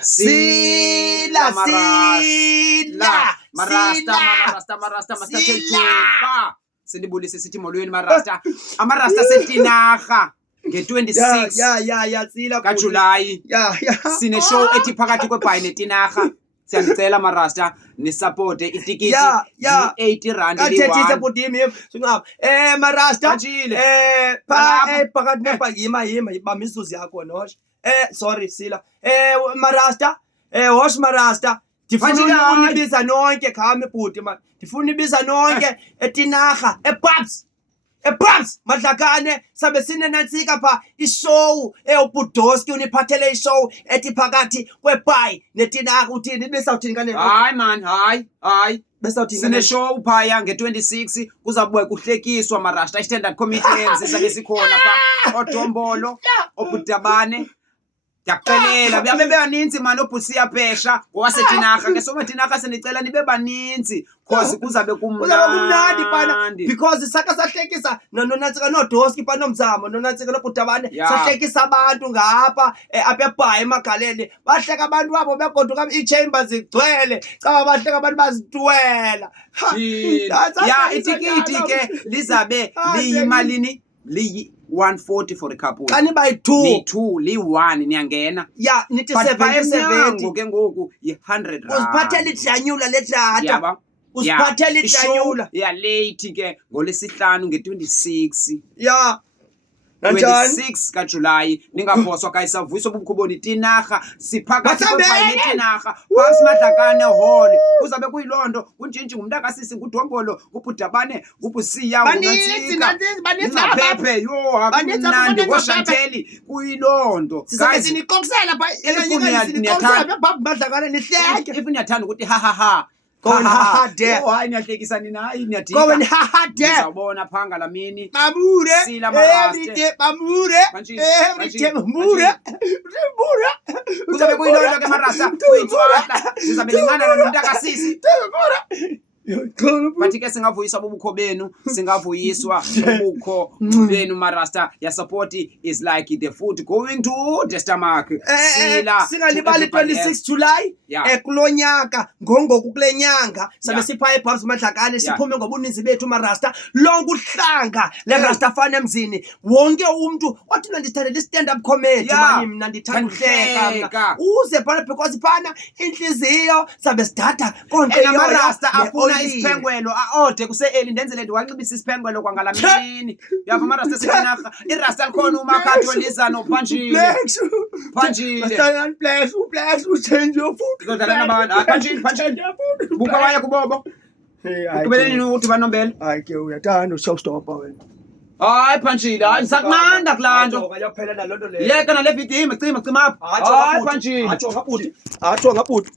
Sila marasta sinibulise sithi molweni marasta amarasta setinarha nge-26 Sila kaJulayi sine show Oh. ethi phakathi kweBhayi neTinarha. Siyanicela marasta nisupporte itikiti yi-R80 kathethisa liyi-1. budimi singapha marasta Katshile. phakathi nebhayima yima mizuzu yakho nosh sorry Sila marasta hosh marasta ndifuna unibiza nonke khame bhuti man ndifuna unibiza nonke eTinarha ePubs Madlakane sabe sinenantsika pha ishow eUbudoski uniphathele ishow ethi phakathi kweBhayi neTinarha uthini besawuthini kane Hayi man hayi besawuthini sine show phaya nge-26 kuzabuye kuhlekiswa marasta i-standard comedians sabe sikhona pha oDombolo oBudabane. Ndiyakuxelela babe baninzi man oBusiya Phesha ngowaseTinarha ngesomaTinarha sinicela nibe baninzi cause kuzabe kumnandi pana because saka sahlekisa nonantsika noDoski pana nomzamo nonantsika noBudabane sahlekisa abantu ngapha apha eBhayi emagaleni bahleka abantu babo begoduka iChambers igcwele cha bahleka abantu bazitwela itikiti ke lizabe liyimalini liyi-140 for a couple. Xa niba liyi-2 liyi-1 niyangena nithi but 70 ke ngoku yi-100 uziphathela idlanyula ledrata uziphathela idlanyula late ke ngoLwesihlanu nge-26 nanjani 26 kaJulayi ningaphoswa kayisavuyiswa bubukhoboni Tinarha siphakathi kweBhayi neTinarha Pubs Madlakane Hall kuzabe kuyilondo kunjinji ngumntakasisi nguDombolo nguBudabane nguBusiya banitsika Phephe akumnandi ngoShanteli kuyilondo guys sinikokusela pha Madlakane nihleke if niyathanda ukuthi ha go and ha there hayi niyahlekisa nina hayi niyadika go and ha there uzawubona phanga lamini babure Sila maraste everyday babure everyday babure kuzabe kuyilondo ke marasta kuyitswahla sizabe lingana nomntakasisi bathi ke singavuyiswa bubukho benu singavuyiswa bubukho benu marasta ya support is like the food going to the stomach Sila singalibali 26 July kulonyaka ngongoku kulenyanga sabe sipha ePubs Madlakane siphume ngobuninzi bethu marasta lonke uhlanga leRasta fan emzini wonke umuntu wathi ndithandela stand up comedy mani mina ndithanda uhleka uze phana because phana inhliziyo sabe sidada konke marasta afuna isiphengwelo aode kuse-eli ndenzele ndiwanxibisa isiphengwelo kwangalamini uyava marasta eseTinarha irasta likhona umakhatho liza nophanjile change your food Phanjile buka waya kubobo ugqibeleni ukuthi banombele hayi ke uyathanda ushowstopper wena hayi Phanjile hayi sakumanda kulanto yaphela nalonto le yeka nale video cima apha hayi Phanjile atsho ngabhuti